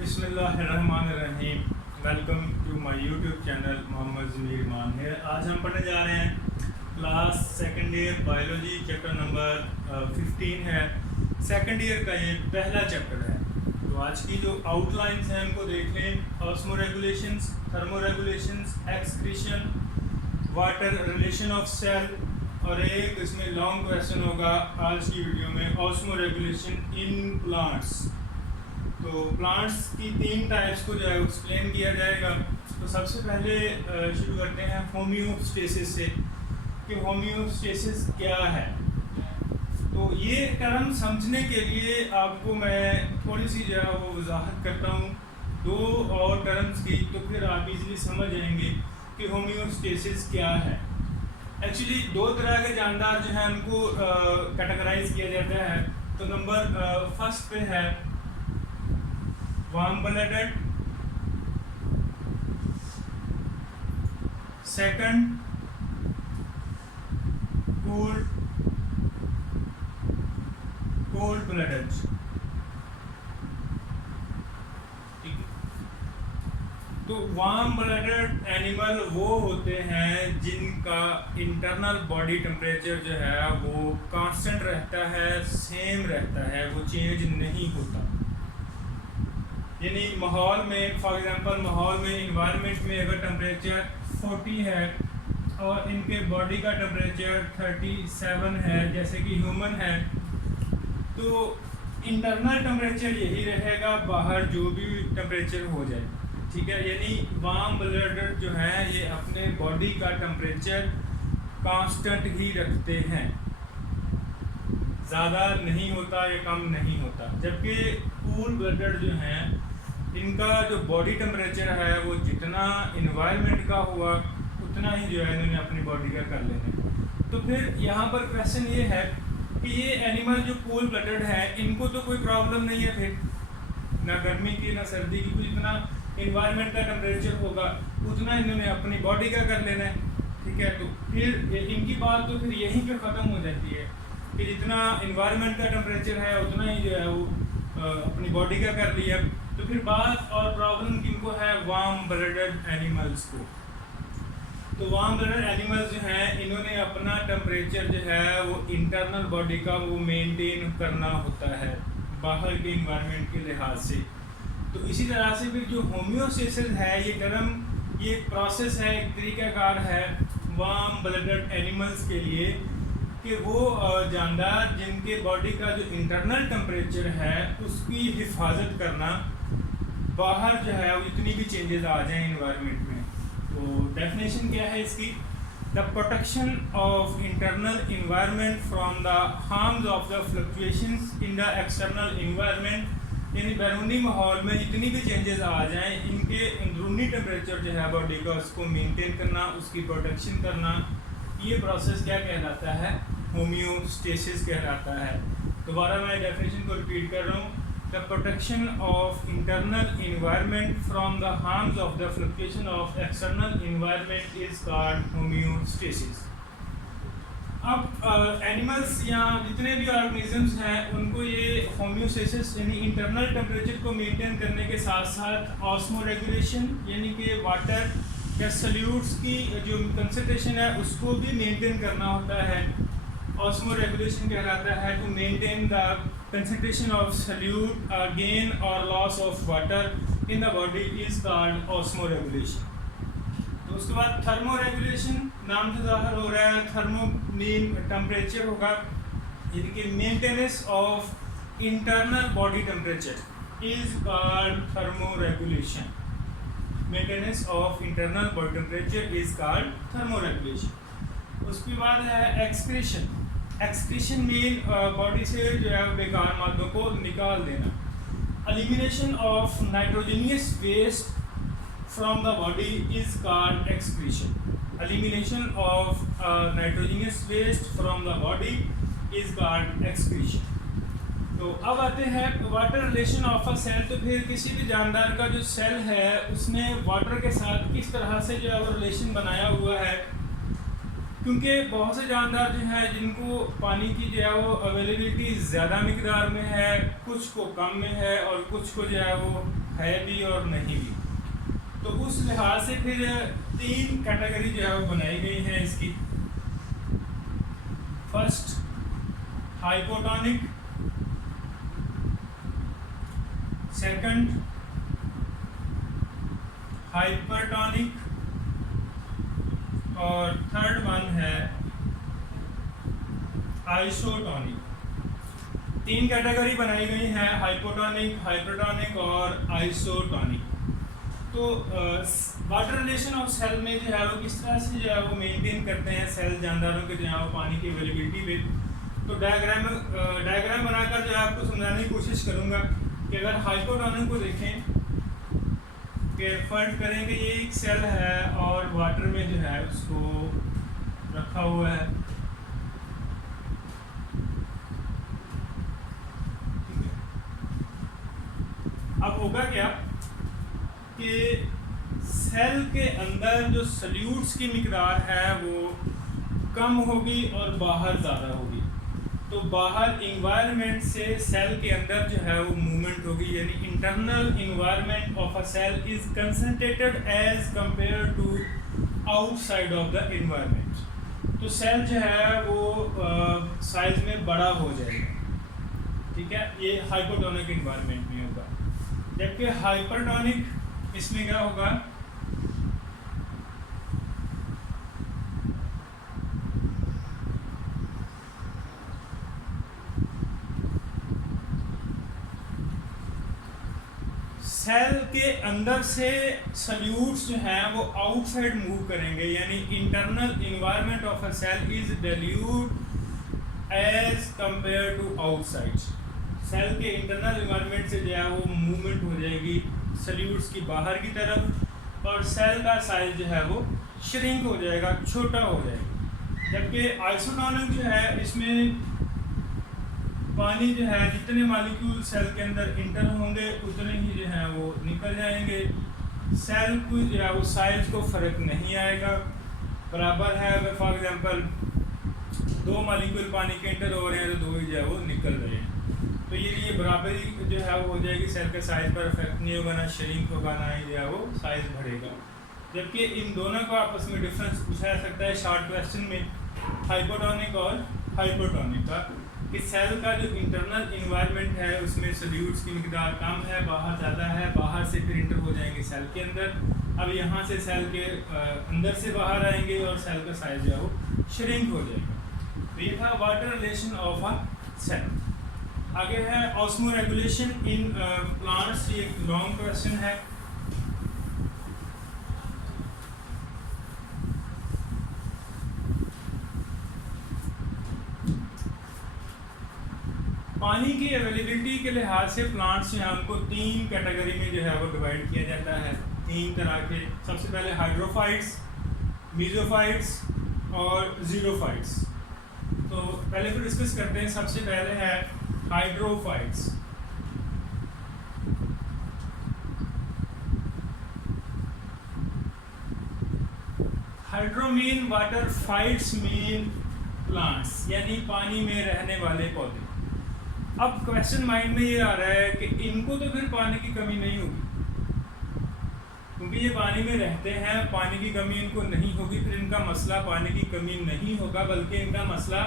बिस्मिल्लाहिर्रहमानिर्रहीम। Welcome to my YouTube channel Mohammad Zameer Maan है। आज हम पढ़ने जा रहे हैं class second year biology, chapter number 15 है। सेकंड ईयर का ये पहला चैप्टर है। तो आज की जो आउटलाइंस हैं उनको देख लें। Osmoregulations, thermoregulations, excretion, water, relation of cell, और एक इसमें लॉन्ग क्वेश्चन होगा आज की वीडियो में, ऑस्मोरेगुलेशन इन प्लांट्स। तो प्लांट्स की 3 टाइप्स को जो है एक्सप्लेन किया जाएगा। तो सबसे पहले शुरू करते हैं होम्योस्टेसिस से कि होम्योस्टेसिस क्या है। तो ये टर्म समझने के लिए आपको मैं थोड़ी सी जो है वो वजाहत करता हूँ 2 और टर्म्स की, तो फिर आप इजीली समझ जाएंगे कि होम्योस्टेसिस क्या है। एक्चुअली 2 तरह के जानदार जो हैं उनको कैटेगराइज किया जाता है। तो नंबर फर्स्ट पे है warm blooded, second cold blooded. तो वार्म ब्लडेड एनिमल वो होते हैं जिनका इंटरनल बॉडी टेम्परेचर जो है वो कांस्टेंट रहता है, सेम रहता है, वो चेंज नहीं होता। यानी माहौल में, फॉर एग्जांपल माहौल में, इन्वायरमेंट में अगर टेम्परेचर 40 है और इनके बॉडी का टेम्परेचर 37 है, जैसे कि ह्यूमन है, तो इंटरनल टेम्परेचर यही रहेगा, बाहर जो भी टेम्परेचर हो जाए, ठीक है। यानी वार्म ब्लडेड जो है ये अपने बॉडी का टेम्परेचर कांस्टेंट ही रखते हैं, ज़्यादा नहीं होता या कम नहीं होता। जबकि कूल ब्लडेड जो हैं इनका जो बॉडी टेम्परेचर है वो जितना इन्वायरमेंट का हुआ उतना ही जो है इन्होंने अपनी बॉडी का कर लेना है। तो फिर यहाँ पर क्वेश्चन ये है कि ये एनिमल जो कूल ब्लडेड है इनको तो कोई प्रॉब्लम नहीं है, फिर ना गर्मी की ना सर्दी की, जितना इन्वायरमेंट का टेम्परेचर होगा उतना इन्होंने अपनी बॉडी का कर लेना है, ठीक है। तो फिर इनकी बात तो फिर यहीं पे ख़त्म हो जाती है कि जितना इन्वायरमेंट का टेम्परेचर है उतना ही जो है वो अपनी बॉडी का कर लिया। तो फिर बात और प्रॉब्लम किनको है, वार्म ब्लडेड एनिमल्स को। तो वार्म ब्लडेड एनिमल्स जो हैं इन्होंने अपना टेम्परेचर जो है वो इंटरनल बॉडी का वो मेंटेन करना होता है बाहर के इन्वायरमेंट के लिहाज से। तो इसी तरह से भी जो होम्योस्टेसिस है ये टर्म, ये प्रोसेस है, एक तरीक़ाकार है वार्म ब्लडेड एनिमल्स के लिए कि वो जानदार जिनके बॉडी का जो इंटरनल टेम्परेचर है उसकी हिफाजत करना, बाहर जो है वो इतनी भी चेंजेस आ जाएं इन्वायरमेंट में। तो डेफिनेशन क्या है इसकी, the protection of internal environment from the harms of the fluctuations in the external environment. यानी बैरूनी माहौल में जितनी भी चेंजेस आ जाएं इनके अंदरूनी टेम्परेचर जो है बॉडी का उसको मेंटेन करना, उसकी प्रोटेक्शन करना, ये प्रोसेस क्या कहलाता है, होम्योस्टेसिस कहलाता है। दोबारा मैं डेफिनेशन को रिपीट कर रहा हूँ, the protection of internal environment from the harms of the fluctuation of external environment is called homeostasis. अब एनिमल्स या जितने भी ऑर्गेनिजम्स हैं उनको ये होम्योस्टेसिस यानी इंटरनल टेम्परेचर को मेंटेन करने के साथ साथ ऑस्मोरेगुलेशन यानी कि वाटर या सल्यूट्स की जो कंसंट्रेशन है उसको भी मेंटेन करना होता है। ऑस्मोरेगुलेशन कहलाता है to maintain the concentration of solute, gain और loss of water in the body is called osmoregulation. तो उसके बाद थर्मोरेगुलेशन, नाम से ज़ाहिर हो रहा है, थर्मो मीन टेम्परेचर होगा, यानी कि maintenance of internal body temperature is called thermoregulation. Maintenance of internal body temperature is called thermoregulation. उसके बाद है एक्सक्रीशन। एक्सक्रीशन मीन बॉडी से जो है बेकार मादों को निकाल देना। Elimination of nitrogenous waste from the body is called excretion. Elimination of nitrogenous waste from the body is called excretion. तो अब आते हैं water relation of a cell. तो फिर किसी भी जानदार का जो सेल है उसने वाटर के साथ किस तरह से जो है वो रिलेशन बनाया हुआ है। क्योंकि बहुत से जानदार जो हैं जिनको पानी की जो है वो अवेलेबिलिटी ज़्यादा मकदार में है, कुछ को कम में है और कुछ को जो है वो है भी और नहीं भी। तो उस लिहाज से फिर 3 कैटेगरी जो है वो बनाई गई हैं इसकी। फर्स्ट हाइपोटोनिक, सेकंड हाइपरटोनिक और थर्ड वन है आइसोटोनिक। 3 कैटेगरी बनाई गई हैं, हाइपोटोनिक, हाइपरटोनिक और आइसोटोनिक। तो वाटर रिलेशन ऑफ सेल में जो है वो किस तरह से जो है वो मेंटेन करते हैं सेल जानदारों के जो है वो पानी की अवेलेबिलिटी पे। तो डायग्राम बनाकर जो है आपको समझाने की कोशिश करूँगा कि अगर हाइपोटोनिक को देखें कि फर्ज करेंगे ये एक सेल है और वाटर में जो है उसको रखा हुआ है, ठीक है। अब होगा क्या कि सेल के अंदर जो सल्यूट्स की मिकदार है वो कम होगी और बाहर ज़्यादा होगी। तो बाहर इन्वायरमेंट से सेल के अंदर जो है वो मूवमेंट होगी, यानी internal environment of a cell is concentrated as compare to outside of the environment. तो सेल जो है वो साइज में बड़ा हो जाएगा, ठीक है। ये हाइपोटोनिक इन्वायरमेंट में होगा। जबकि हाइपरटोनिक इसमें क्या होगा, सेल के अंदर से सल्यूट्स जो हैं वो आउटसाइड मूव करेंगे, यानी internal environment of a cell is dilute as compare to outside. Cell के इंटरनल इन्वायरमेंट से जो है वो मूवमेंट हो जाएगी सल्यूट्स की बाहर की तरफ और सेल का साइज जो है वो श्रिंक हो जाएगा, छोटा हो जाएगा। जबकि आइसोटोनिक जो है इसमें पानी जो है जितने मॉलिक्यूल सेल के अंदर इंटर होंगे उतने ही जो है वो निकल जाएंगे। सेल को जो है वो साइज को फ़र्क नहीं आएगा, बराबर है। अगर फॉर एग्जांपल 2 मॉलिक्यूल पानी के इंटर हो रहे हैं तो 2 ही जो है वो निकल रहे हैं। तो ये बराबरी जो है वो हो जाएगी, सेल के साइज पर इफेक्ट नहीं होगा, ना श्रिंक होगा, ना ही जो है वो साइज बढ़ेगा। जबकि इन दोनों को आपस में डिफरेंस पूछा जा सकता है शॉर्ट क्वेश्चन में, हाइपोटोनिक और हाइपरटोनिक का, कि सेल का जो इंटरनल इन्वायरमेंट है उसमें सल्यूट्स की मिकदार कम है, बाहर ज़्यादा है, बाहर से फिर इंटर हो जाएंगे सेल के अंदर। अब यहाँ से सेल के अंदर से बाहर आएंगे और सेल का साइज जो है वो श्रिंक हो जाएगा। तो ये था water relation of a cell. आगे है ऑस्मो रेगुलेशन इन प्लांट्स, ये एक लॉन्ग क्वेश्चन है। पानी की अवेलेबिलिटी के लिहाज से प्लांट्स जो हैं उनको 3 कैटेगरी में जो है वो डिवाइड किया जाता है, 3 तरह के। सबसे पहले हाइड्रोफाइट्स, मीजोफाइट्स और जीरोफाइट्स। तो पहले तो डिस्कस करते हैं। सबसे पहले है hydrophytes. Hydro mean water, fights mean plants, यानी पानी में रहने वाले पौधे। अब क्वेश्चन माइंड में ये आ रहा है कि इनको तो फिर पानी की कमी नहीं होगी, क्योंकि ये पानी में रहते हैं, पानी की कमी इनको नहीं होगी। फिर इनका मसला पानी की कमी नहीं होगा, बल्कि इनका मसला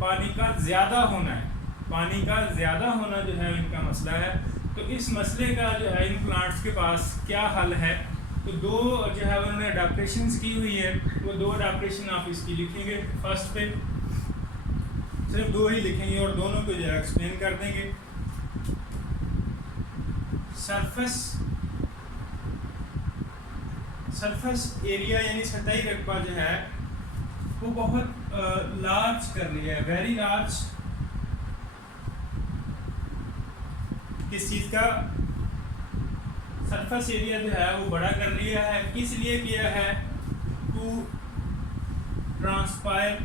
पानी का ज़्यादा होना है। पानी का ज़्यादा होना जो है इनका मसला है। तो इस मसले का जो है इन प्लांट्स के पास क्या हल है? तो 2 जो है उन्होंने अडाप्टेशंस की हुई है, वो 2 अडाप्टेशन आप इसकी लिखेंगे। फर्स्ट पे सिर्फ 2 ही लिखेंगे और दोनों को जो है एक्सप्लेन कर देंगे। सरफेस एरिया यानी सतही रकबा जो है वो बहुत लार्ज कर लिया है, वेरी लार्ज। किस चीज़ का? सरफेस एरिया जो है वो बड़ा कर लिया है। किस लिए किया है? टू ट्रांसपायर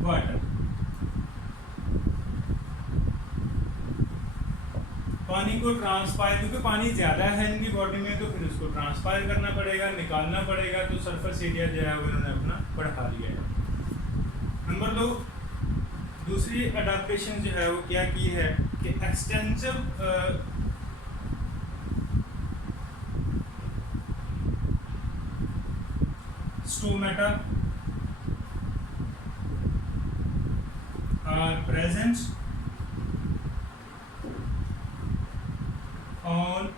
वाटर, पानी को ट्रांसपायर, क्योंकि पानी ज़्यादा है इनकी बॉडी में तो फिर उसको ट्रांसपायर करना पड़ेगा, निकालना पड़ेगा। तो सरफेस एरिया जो है वो इन्होंने अपना बढ़ा लिया है। नंबर 2, दूसरी अडाप्टेशन जो है वो क्या की है कि extensive stomata are present on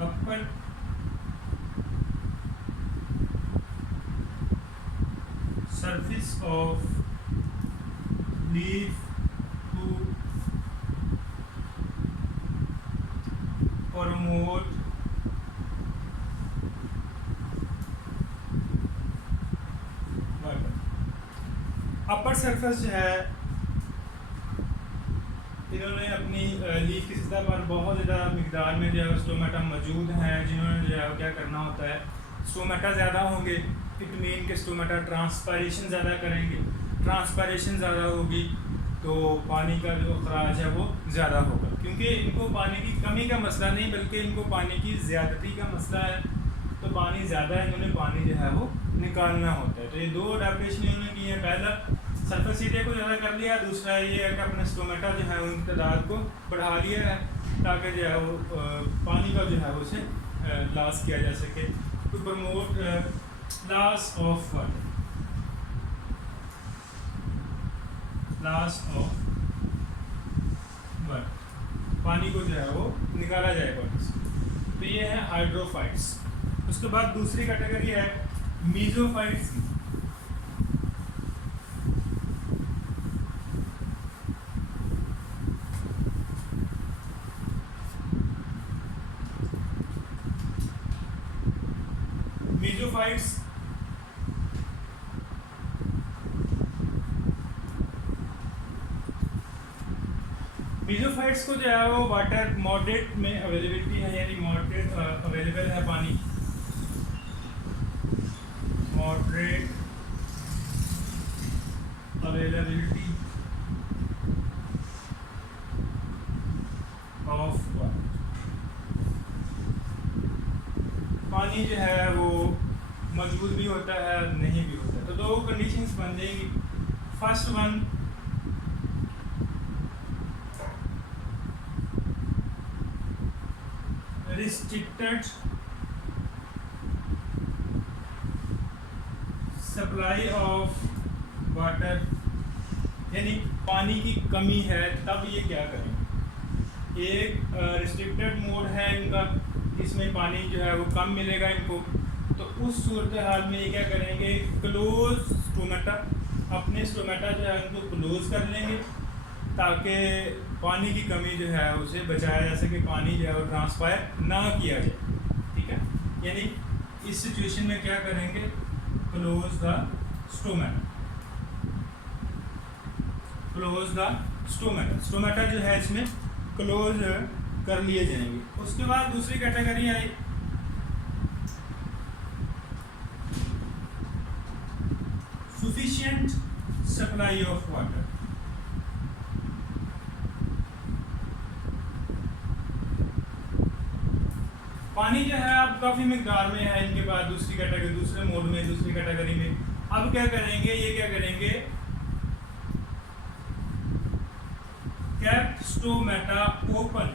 upper surface of leaf to promote upper surface जो है इन्होंने अपनी लीफ की सतह पर बहुत ज़्यादा मिकदार में जो है स्टोमेटा मौजूद हैं, जिन्होंने जो है क्या करना होता है, स्टोमेटा ज़्यादा होंगे इट मीन के स्टोमेटा ट्रांसपायरेशन ज़्यादा करेंगे, ट्रांसपायरेशन ज़्यादा होगी तो पानी का जो अखराज है वो ज़्यादा होगा, क्योंकि इनको पानी की कमी का मसला नहीं बल्कि इनको पानी की ज़्यादती का मसला है, तो पानी ज़्यादा इन्होंने पानी जो है वो निकालना होता है। तो ये 2 अडाप्टेशन इन्होंने की है, पहला सरफेस एरिया को ज़्यादा कर लिया, दूसरा ये है कि अपने स्टोमेटा जो है उनकी तादाद को बढ़ा लिया है ताकि जो है वो पानी का जो है उसे लॉस किया जा सके, to promote loss of water, loss of water, पानी को जो है वो निकाला जाएगा वाटर से। तो ये है हाइड्रोफाइट्स। उसके बाद दूसरी कैटेगरी है मीजोफाइट्स। मीजोफाइट्स मीजोफाइट्स को जो है वो वाटर मॉडरेट में अवेलेबिलिटी है, यानी मॉडरेट अवेलेबल है पानी, मॉडरेट अवेलेबिलिटी ऑफ वाटर, पानी जो है वो मौजूद भी होता है नहीं भी होता है। तो 2 कंडीशंस बन जाएंगी। First one, restricted supply of water, यानी पानी की कमी है तब ये क्या करेंगे। एक रिस्ट्रिक्टेड मोड है इनका, इसमें पानी जो है वो कम मिलेगा इनको, तो उस सूरत हाल में ये क्या करेंगे, क्लोज स्टोमेटा, अपने स्टोमेटा जो है उनको क्लोज कर लेंगे ताकि पानी की कमी जो है उसे बचाया जा सके, पानी जो है वो ट्रांसफायर ना किया जाए। ठीक है, यानी इस सिचुएशन में क्या करेंगे, close the stomata, close the stomata, stomata जो है इसमें क्लोज कर लिए जाएंगे। उसके बाद दूसरी category I sufficient supply of water. पानी जो है अब काफ़ी मिकदार में है इनके पास, दूसरी कैटेगरी, दूसरे मोड में, दूसरी कैटेगरी में। अब क्या करेंगे, ये क्या करेंगे, कैप स्टोमेटा ओपन,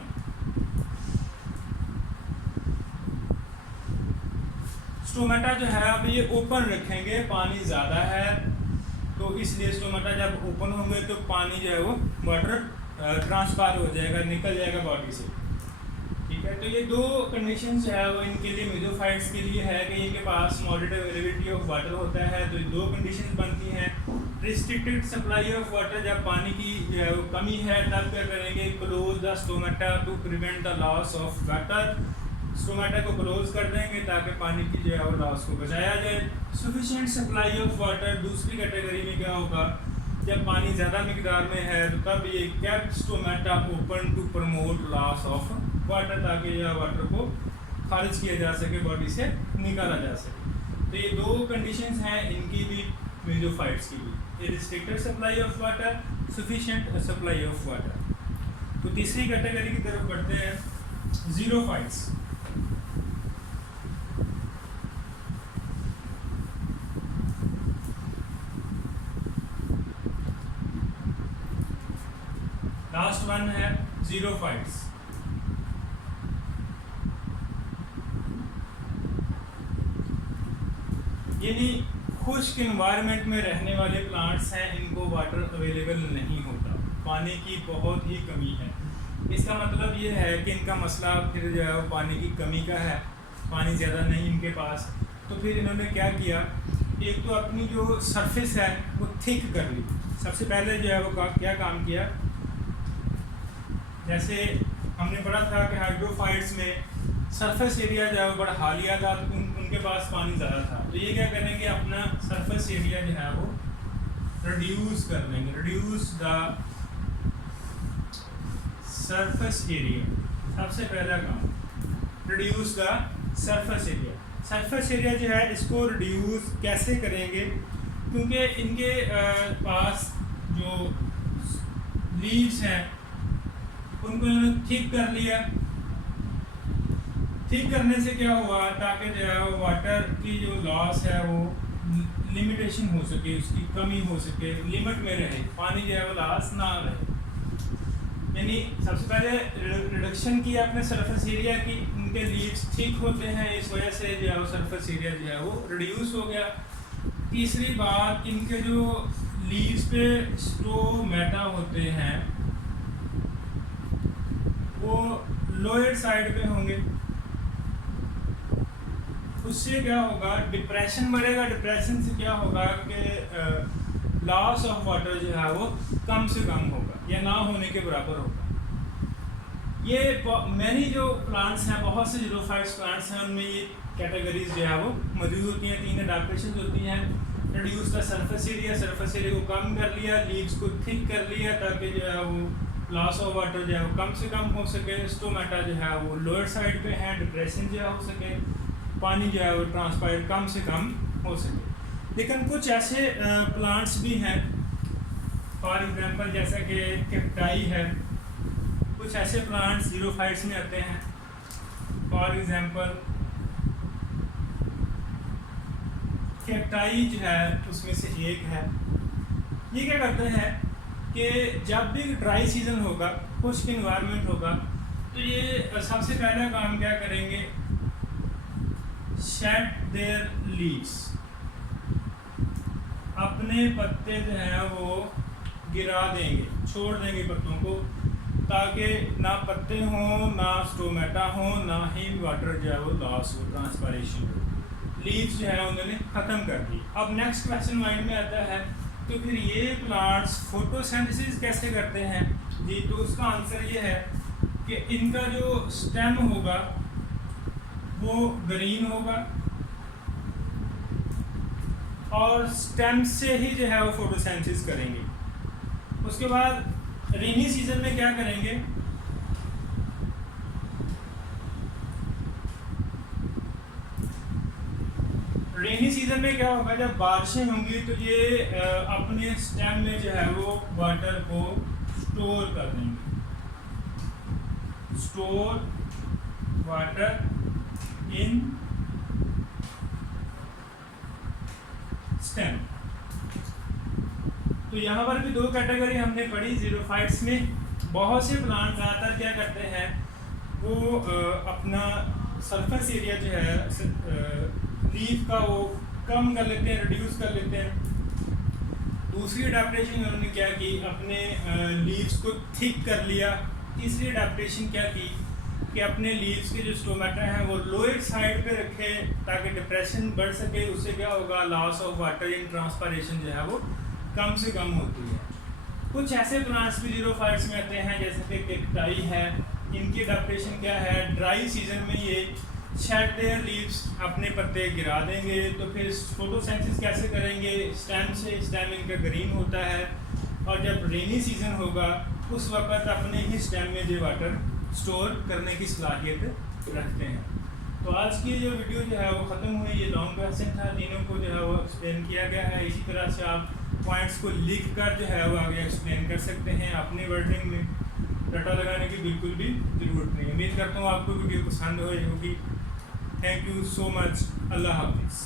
स्टोमेटा जो है अब ये ओपन रखेंगे, पानी ज़्यादा है तो इसलिए स्टोमेटा जब ओपन होंगे तो पानी जो है वो वाटर ट्रांसफर हो जाएगा, निकल जाएगा बॉडी से। ठीक है, तो ये 2 कंडीशन जो है वो इनके लिए मीजोफाइट्स के लिए है कि इनके पास मॉडरेट अवेलेबिलिटी ऑफ वाटर होता है। तो ये 2 कंडीशन बनती हैं, रिस्ट्रिक्टेड सप्लाई ऑफ वाटर, जब पानी की जो है वो कमी है तब क्या करेंगे, close the stomata to prevent the loss of water, stomata को क्लोज कर देंगे ताकि पानी की जो है वो लॉस को बचाया जाए। सफिशिएंट सप्लाई ऑफ वाटर, दूसरी कैटेगरी में क्या होगा, जब पानी ज़्यादा मिकदार में है तो तब ये keep stomata open to promote loss of water, ताकि यह वाटर को खारिज किया जा सके, बॉडी से निकाला जा सके। तो ये 2 कंडीशंस हैं इनकी भी, मीजोफाइट्स की भी, restricted supply of water, sufficient supply of water. तो तीसरी कैटेगरी की तरफ बढ़ते हैं, जीरोफाइट्स। लास्ट वन है ज़ीरोफाइट्स। यानी खुश्क इन्वायरमेंट में रहने वाले प्लांट्स हैं, इनको वाटर अवेलेबल नहीं होता, पानी की बहुत ही कमी है। इसका मतलब ये है कि इनका मसला फिर जो है वो पानी की कमी का है, पानी ज़्यादा नहीं इनके पास। तो फिर इन्होंने क्या किया, एक तो अपनी जो सरफेस है वो थिक कर ली। सबसे पहले जो है वो क्या काम किया, जैसे हमने पढ़ा था कि हाइड्रोफाइट्स में सरफेस एरिया जो है वो बड़ा हालिया था, तो उनके पास पानी ज़्यादा था। तो ये क्या करेंगे, अपना सरफेस एरिया जो है वो रिड्यूस कर देंगे। रिड्यूस द सरफेस एरिया, सबसे पहला काम reduce the surface area. Surface area जो है इसको रिड्यूस कैसे करेंगे, क्योंकि इनके पास जो लीव्स हैं उनको इन्होंने ठीक कर लिया। ठीक करने से क्या हुआ, ताकि जो है वाटर की जो लॉस है वो लिमिटेशन हो सके, उसकी कमी हो सके, लिमिट में रहे, पानी जो है वो लॉस ना रहे। यानी सबसे पहले रिडक्शन किया अपने सरफेस एरिया की, उनके लीव्स ठीक होते हैं, इस वजह से जो है वो सरफेस एरिया जो है वो रिड्यूस हो गया। तीसरी बात, इनके जो लीव्स पे स्टोमेटा होते हैं वो लोअर साइड पे होंगे। उससे क्या होगा, डिप्रेशन बढ़ेगा। डिप्रेशन से क्या होगा कि लॉस ऑफ वाटर जो है वो कम से कम होगा या ना होने के बराबर होगा। ये मैनी जो प्लांट्स हैं, बहुत से ज़ीरोफाइट्स प्लांट्स हैं, उनमें ये कैटेगरीज जो है वो मौजूद होती हैं। 3 अडैप्टेशन होती हैं। Reduce the surface area, surface area को कम कर लिया, लीव्स को थिक कर लिया ताकि जो है वो लॉस ऑफ वाटर जो है वो कम से कम हो सके। स्टोमेटा जो है वो लोअर साइड पे है, डिप्रेशन जो है हो सके, पानी जो है वो ट्रांसपायर कम से कम हो सके। लेकिन कुछ ऐसे प्लांट्स भी हैं, फॉर एग्जांपल जैसा कि कैक्टाई है, कुछ ऐसे प्लांट्स ज़ीरोफाइट्स में आते हैं। फॉर एग्जांपल कैक्टाई जो है उसमें से एक है। ये क्या करते हैं कि जब भी ड्राई सीजन होगा, खुश्क इन्वायरमेंट होगा, तो ये सबसे पहला काम क्या करेंगे, शेड देयर लीव्स, अपने पत्ते जो हैं वो गिरा देंगे, छोड़ देंगे पत्तों को, ताकि ना पत्ते हों, ना स्टोमेटा हो, ना ही वाटर जो है वो लॉस हो, ट्रांसपायरेशन हो। लीव्स जो है उन्होंने ख़त्म कर दी। अब नेक्स्ट क्वेश्चन माइंड में आता है, तो फिर ये प्लांट्स फोटोसिंथेसिस कैसे करते हैं जी? तो उसका आंसर ये है कि इनका जो स्टेम होगा वो ग्रीन होगा, और स्टेम से ही जो है वो फोटोसिंथेसिस करेंगे। उसके बाद रेनी सीजन में क्या करेंगे, रेनी सीजन में क्या होगा, जब बारिशें होंगी तो ये अपने स्टेम में जो है वो वाटर को स्टोर कर देंगे। Store water in stem. तो यहाँ पर भी 2 कैटेगरी हमने पढ़ी ज़ीरोफाइट्स में। बहुत से प्लांट ज़्यादातर क्या करते हैं, वो अपना सरफेस एरिया जो है लीफ का वो कम कर लेते हैं, रिड्यूस कर लेते हैं। दूसरी अडैप्टेशन उन्होंने क्या की, अपने लीव्स को थिक कर लिया। तीसरी अडैप्टेशन क्या की कि अपने लीव्स के जो स्टोमेटा हैं वो लोअर साइड पे रखे ताकि डिप्रेशन बढ़ सके। उससे क्या होगा, loss of water in transpiration जो है वो कम से कम होती है। कुछ ऐसे प्लांट्स भी ज़ीरोफाइट्स में आते हैं जैसे कि कैक्टाई है। इनकी अडैप्टेशन क्या है, ड्राई सीजन में ये शेड देयर लीव्स, अपने पत्ते गिरा देंगे। तो फिर फोटोसिंथेसिस कैसे करेंगे, स्टेम से। स्टेम इनका ग्रीन होता है, और जब रेनी सीजन होगा उस वक्त अपने ही स्टेम में जो वाटर स्टोर करने की सलाहियत रखते हैं। तो आज की जो वीडियो जो है वो ख़त्म हुई। ये लॉन्ग क्वेश्चन था, तीनों को जो है वो एक्सप्लेन किया गया है। इसी तरह से आप पॉइंट्स को लिख कर जो है वो आगे एक्सप्लेन कर सकते हैं अपनी वर्डिंग में। रटा लगाने की बिल्कुल भी ज़रूरत नहीं। उम्मीद करता हूँ आपको वीडियो पसंद हुई होगी। Thank you so much. अल्लाह हाफिज़।